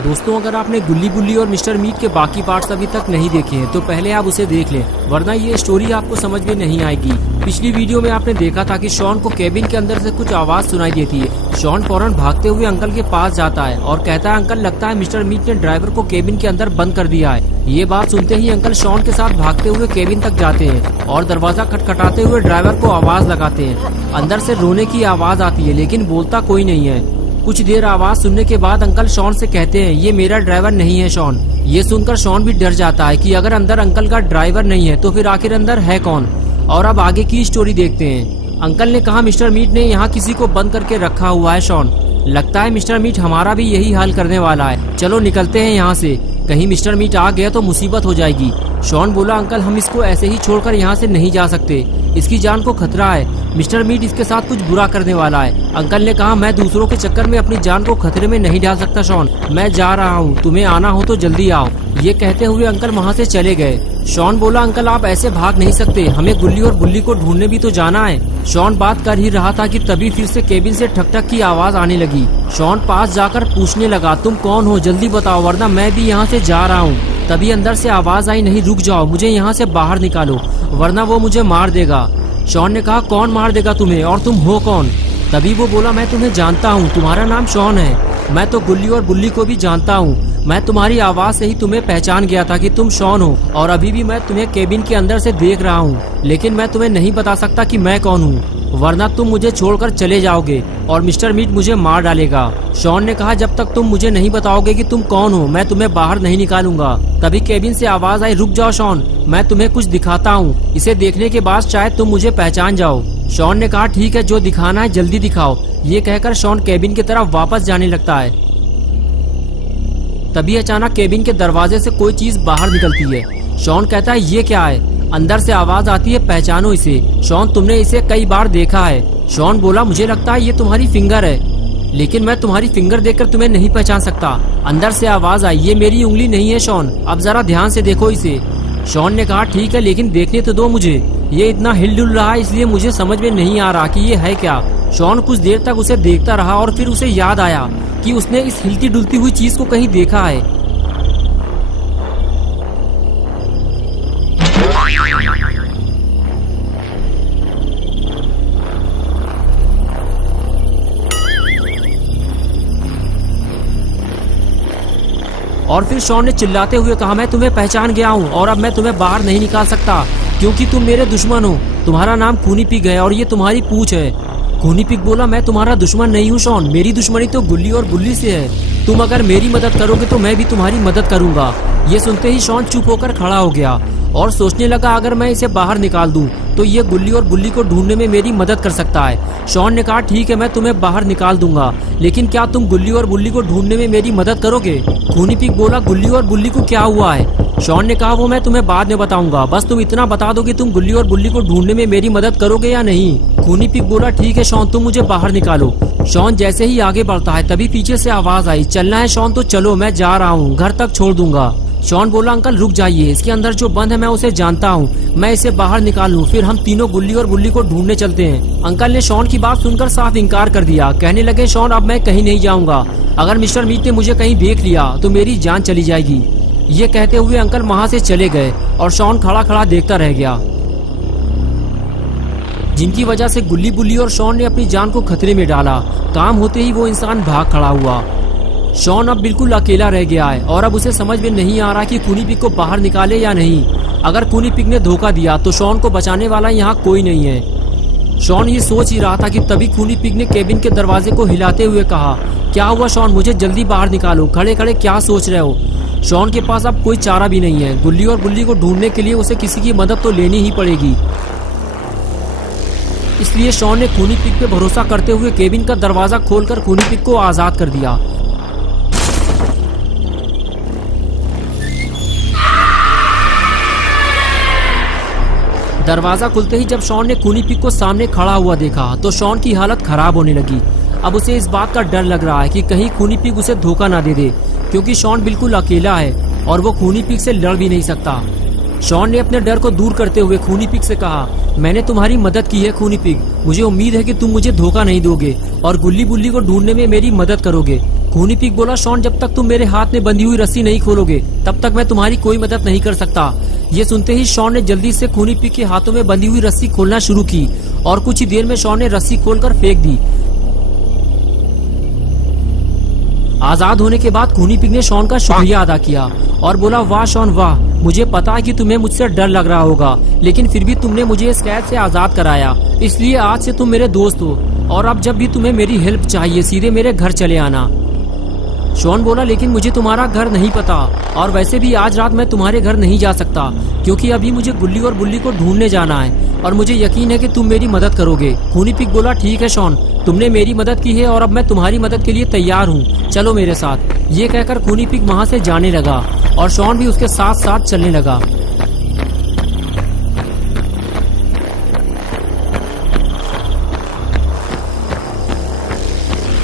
दोस्तों, अगर आपने गुल्ली बुल्ली और मिस्टर मीट के बाकी पार्ट्स अभी तक नहीं देखे हैं तो पहले आप उसे देख लें, वरना ये स्टोरी आपको समझ में नहीं आएगी। पिछली वीडियो में आपने देखा था कि शॉन को केबिन के अंदर से कुछ आवाज सुनाई देती है। शॉन फौरन भागते हुए अंकल के पास जाता है और कहता है, अंकल लगता है मिस्टर मीट ने ड्राइवर को केबिन के अंदर बंद कर दिया है। ये बात सुनते ही अंकल शॉन के साथ भागते हुए केबिन तक जाते हैं और दरवाजा खटखटाते हुए ड्राइवर को आवाज लगाते हैं। अंदर से रोने की आवाज आती है, लेकिन बोलता कोई नहीं है। कुछ देर आवाज सुनने के बाद अंकल शॉन से कहते हैं, ये मेरा ड्राइवर नहीं है शॉन। ये सुनकर शॉन भी डर जाता है कि अगर अंदर अंकल का ड्राइवर नहीं है तो फिर आखिर अंदर है कौन। और अब आगे की स्टोरी देखते हैं। अंकल ने कहा, मिस्टर मीट ने यहाँ किसी को बंद करके रखा हुआ है शॉन। लगता है मिस्टर मीट हमारा भी यही हाल करने वाला है। चलो निकलते हैं यहाँ से, कहीं मिस्टर मीट आ गया तो मुसीबत हो जाएगी। शॉन बोला, अंकल हम इसको ऐसे ही छोड़कर यहाँ से नहीं जा सकते, इसकी जान को खतरा है। मिस्टर मीट इसके साथ कुछ बुरा करने वाला है। अंकल ने कहा, मैं दूसरों के चक्कर में अपनी जान को खतरे में नहीं डाल सकता शॉन, मैं जा रहा हूँ, तुम्हें आना हो तो जल्दी आओ। ये कहते हुए अंकल वहाँ से चले गए। शॉन बोला, अंकल आप ऐसे भाग नहीं सकते, हमें गुल्ली और बुल्ली को ढूंढने भी तो जाना है। शॉन बात कर ही रहा था कि तभी फिर से केबिन से ठक ठक की आवाज आने लगी। शॉन पास जाकर पूछने लगा, तुम कौन हो, जल्दी बताओ वरना मैं भी यहाँ से जा रहा हूँ। तभी अंदर से आवाज आई, नहीं रुक जाओ, मुझे यहाँ से बाहर निकालो वरना वो मुझे मार देगा। शॉन ने कहा, कौन मार देगा तुम्हें और तुम हो कौन? तभी वो बोला, मैं तुम्हें जानता हूँ, तुम्हारा नाम शॉन है। मैं तो गुल्ली और बुल्ली को भी जानता हूँ। मैं तुम्हारी आवाज से ही तुम्हें पहचान गया था कि तुम शॉन हो और अभी भी मैं तुम्हें केबिन के अंदर से देख रहा हूँ, लेकिन मैं तुम्हें नहीं बता सकता कि मैं कौन हूँ, वरना तुम मुझे छोड़कर चले जाओगे और मिस्टर मीट मुझे मार डालेगा। शॉन ने कहा, जब तक तुम मुझे नहीं बताओगे कि तुम कौन हो मैं तुम्हें बाहर नहीं निकालूंगा। तभी केबिन से आवाज आई, रुक जाओ शॉन, मैं तुम्हें कुछ दिखाता हूँ, इसे देखने के बाद शायद तुम मुझे पहचान जाओ। शॉन ने कहा, ठीक है, जो दिखाना है जल्दी दिखाओ। ये कहकर शॉन केबिन की तरफ वापस जाने लगता है। तभी अचानक केबिन के दरवाजे से कोई चीज बाहर निकलती है। शॉन कहता है, ये क्या है? अंदर से आवाज आती है, पहचानो इसे। शॉन, तुमने इसे कई बार देखा है। शॉन बोला, मुझे लगता है ये तुम्हारी फिंगर है, लेकिन मैं तुम्हारी फिंगर देखकर तुम्हें नहीं पहचान सकता। अंदर से आवाज आई, ये मेरी उंगली नहीं है शॉन, अब जरा ध्यान से देखो इसे। शॉन ने कहा, ठीक है, लेकिन देखने तो दो मुझे, ये इतना हिलडुल रहा है इसलिए मुझे समझ में नहीं आ रहा कि ये है क्या। शॉन कुछ देर तक उसे देखता रहा और फिर उसे याद आया कि उसने इस हिलती डुलती हुई चीज को कहीं देखा है। और फिर शॉन ने चिल्लाते हुए कहा, मैं तुम्हें पहचान गया हूँ और अब मैं तुम्हें बाहर नहीं निकाल सकता क्योंकि तुम मेरे दुश्मन हो। तुम्हारा नाम खूनी पिग है और ये तुम्हारी पूंछ है। खूनी पिग बोला, मैं तुम्हारा दुश्मन नहीं हूँ शॉन, मेरी दुश्मनी तो गुल्ली और बुल्ली से है। तुम अगर मेरी मदद करोगे तो मैं भी तुम्हारी मदद करूंगा। ये सुनते ही शॉन चुप होकर खड़ा हो गया और सोचने लगा, अगर मैं इसे बाहर निकाल दूं तो ये गुल्ली और बुल्ली को ढूंढने में मेरी मदद कर सकता है। शॉन ने कहा, ठीक है, मैं तुम्हें बाहर निकाल दूंगा, लेकिन क्या तुम गुल्ली और बुल्ली को ढूंढने में मेरी मदद करोगे? खूनी पिग बोला, गुल्ली और बुल्ली को क्या हुआ है? शॉन ने कहा, वो मैं तुम्हें बाद में बताऊंगा, बस तुम इतना बता दो कि तुम गुल्ली और बुल्ली को ढूंढने में मेरी मदद करोगे या नहीं। खूनी पिग बोला, ठीक है शॉन, तुम मुझे बाहर निकालो। शॉन जैसे ही आगे बढ़ता है तभी पीछे से आवाज आई, चलना है शॉन तो चलो, मैं जा रहा हूँ, घर तक छोड़ दूंगा। शॉन बोला, अंकल रुक जाइए, इसके अंदर जो बंद है मैं उसे जानता हूँ, मैं इसे बाहर निकाल लूँ, फिर हम तीनों गुल्ली और बुल्ली को ढूंढने चलते हैं। अंकल ने शॉन की बात सुनकर साफ इनकार कर दिया, कहने लगे, शॉन अब मैं कहीं नहीं जाऊंगा, अगर मिस्टर मीट ने मुझे कहीं देख लिया तो मेरी जान चली जाएगी। ये कहते हुए अंकल वहाँ से चले गए और शॉन खड़ा खड़ा देखता रह गया, जिनकी वजह से गुल्ली बुल्ली और शॉन ने अपनी जान को खतरे में डाला। काम होते ही वो इंसान भाग खड़ा हुआ। शॉन अब बिल्कुल अकेला रह गया है और अब उसे समझ में नहीं आ रहा कि खूनी पिग को बाहर निकाले या नहीं। अगर खूनी पिग ने धोखा दिया तो शॉन को बचाने वाला यहाँ कोई नहीं है। शॉन ये सोच ही रहा था कि तभी खूनी पिग ने केबिन के दरवाजे को हिलाते हुए कहा, क्या हुआ शॉन, मुझे जल्दी बाहर निकालो, खड़े खड़े क्या सोच रहे हो? शॉन के पास अब कोई चारा भी नहीं है, गुल्ली और बुल्ली को ढूंढने के लिए उसे किसी की मदद तो लेनी ही पड़ेगी। इसलिए शॉन ने खूनी पिग पे भरोसा करते हुए केबिन का दरवाजा खोलकर खूनी पिग को आजाद कर दिया। दरवाजा खुलते ही जब शॉन ने खूनी पिग को सामने खड़ा हुआ देखा तो शॉन की हालत खराब होने लगी। अब उसे इस बात का डर लग रहा है कि कहीं खूनी पिग उसे धोखा ना दे दे, क्योंकि शॉन बिल्कुल अकेला है और वो खूनी पिग से लड़ भी नहीं सकता। शॉन ने अपने डर को दूर करते हुए खूनी पिग से कहा, मैंने तुम्हारी मदद की है खूनी पिग, मुझे उम्मीद है कि तुम मुझे धोखा नहीं दोगे और गुल्ली बुल्ली को ढूंढने में मेरी मदद करोगे। खूनी पिग बोला, शॉन जब तक तुम मेरे हाथ में बंधी हुई रस्सी नहीं खोलोगे तब तक मैं तुम्हारी कोई मदद नहीं कर सकता। ये सुनते ही शॉन ने जल्दी से खूनी पिग के हाथों में बंधी हुई रस्सी खोलना शुरू की और कुछ ही देर में शॉन ने रस्सी खोलकर फेंक दी। आजाद होने के बाद खूनी पिग ने शॉन का शुक्रिया अदा किया और बोला, वाह शॉन वाह, मुझे पता है कि तुम्हें मुझसे डर लग रहा होगा, लेकिन फिर भी तुमने मुझे इस कैद से आजाद कराया, इसलिए आज से तुम मेरे दोस्त हो और अब जब भी तुम्हें मेरी हेल्प चाहिए सीधे मेरे घर चले आना। शॉन बोला, लेकिन मुझे तुम्हारा घर नहीं पता और वैसे भी आज रात मैं तुम्हारे घर नहीं जा सकता क्योंकि अभी मुझे गुल्ली और बुल्ली को ढूंढने जाना है और मुझे यकीन है कि तुम मेरी मदद करोगे। खूनी पिग बोला, ठीक है शॉन, तुमने मेरी मदद की है और अब मैं तुम्हारी मदद के लिए तैयार हूँ, चलो मेरे साथ। ये कहकर खूनी पिग वहाँ से जाने लगा और शॉन भी उसके साथ साथ चलने लगा।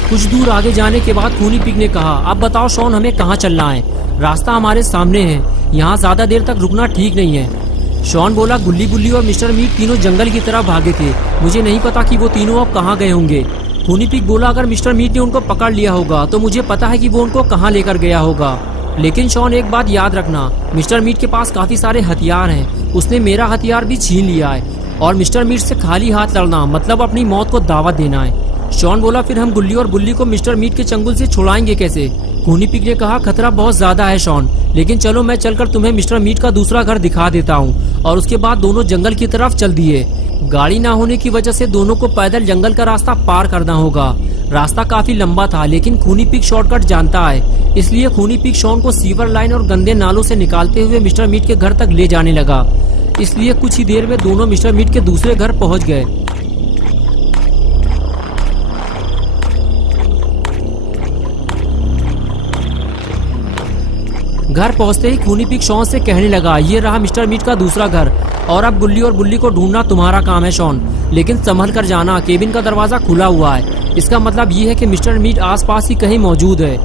कुछ दूर आगे जाने के बाद खूनी पिग ने कहा, अब बताओ शॉन, हमें कहाँ चलना है? रास्ता हमारे सामने है, यहाँ ज्यादा देर तक रुकना ठीक नहीं है। शॉन बोला, गुल्ली बुल्ली और मिस्टर मीट तीनों जंगल की तरफ भागे थे, मुझे नहीं पता कि वो तीनों अब कहाँ गए होंगे। खूनी पिग बोला, अगर मिस्टर मीट ने उनको पकड़ लिया होगा तो मुझे पता है कि वो उनको कहाँ लेकर गया होगा, लेकिन शॉन एक बात याद रखना, मिस्टर मीट के पास काफी सारे हथियार हैं, उसने मेरा हथियार भी छीन लिया है और मिस्टर मीट से खाली हाथ लड़ना मतलब अपनी मौत को दावत देना है। शॉन बोला, फिर हम गुल्ली और बुल्ली को मिस्टर मीट के चंगुल से छुड़ाएंगे कैसे? खूनी पिग ने कहा, खतरा बहुत ज्यादा है शॉन, लेकिन चलो मैं चलकर तुम्हें मिस्टर मीट का दूसरा घर दिखा देता हूँ। और उसके बाद दोनों जंगल की तरफ चल दिए। गाड़ी ना होने की वजह से दोनों को पैदल जंगल का रास्ता पार करना होगा। रास्ता काफी लंबा था लेकिन खूनी पिग शॉर्टकट जानता है, इसलिए खूनी पिग शॉन को सीवर लाइन और गंदे नालों से निकालते हुए मिस्टर मीट के घर तक ले जाने लगा। इसलिए कुछ ही देर में दोनों मिस्टर मीट के दूसरे घर पहुँच गए। घर पहुंचते ही खूनी पिग शॉन से कहने लगा, ये रहा मिस्टर मीट का दूसरा घर और अब गुल्ली और बुल्ली को ढूंढना तुम्हारा काम है शॉन, लेकिन संभल कर जाना, केबिन का दरवाजा खुला हुआ है। इसका मतलब ये है कि मिस्टर मीट आसपास ही कहीं मौजूद है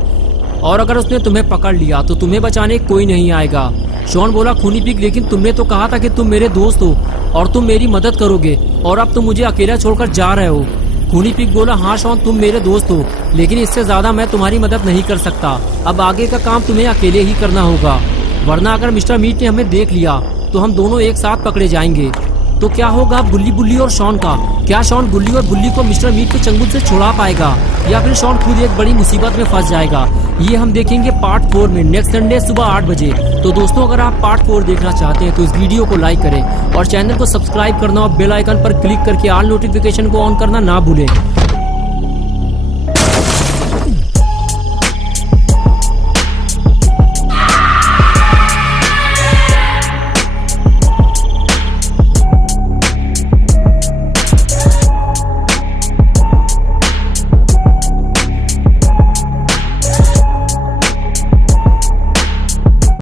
और अगर उसने तुम्हें पकड़ लिया तो तुम्हें बचाने कोई नहीं आएगा। शॉन बोला, खूनी पिग, लेकिन तुमने तो कहा था कि तुम मेरे दोस्त हो और तुम मेरी मदद करोगे और अब तुम मुझे अकेला छोड़कर जा रहे हो। खूनी पिग बोला, हाँ शॉन, तुम मेरे दोस्त हो, लेकिन इससे ज्यादा मैं तुम्हारी मदद नहीं कर सकता। अब आगे का काम तुम्हें अकेले ही करना होगा, वरना अगर मिस्टर मीट ने हमें देख लिया तो हम दोनों एक साथ पकड़े जाएंगे। तो क्या होगा गुल्ली बुल्ली और शॉन का? क्या शॉन गुल्ली और बुल्ली को मिस्टर मीट के चंगुल से छुड़ा पाएगा या फिर शॉन खुद एक बड़ी मुसीबत में फंस जाएगा? ये हम देखेंगे पार्ट 4 में नेक्स्ट संडे सुबह 8 बजे। तो दोस्तों, अगर आप पार्ट 4 देखना चाहते हैं तो इस वीडियो को लाइक करें और चैनल को सब्सक्राइब करना और बेल आइकन पर क्लिक करके ऑल नोटिफिकेशन को ऑन करना ना भूलें।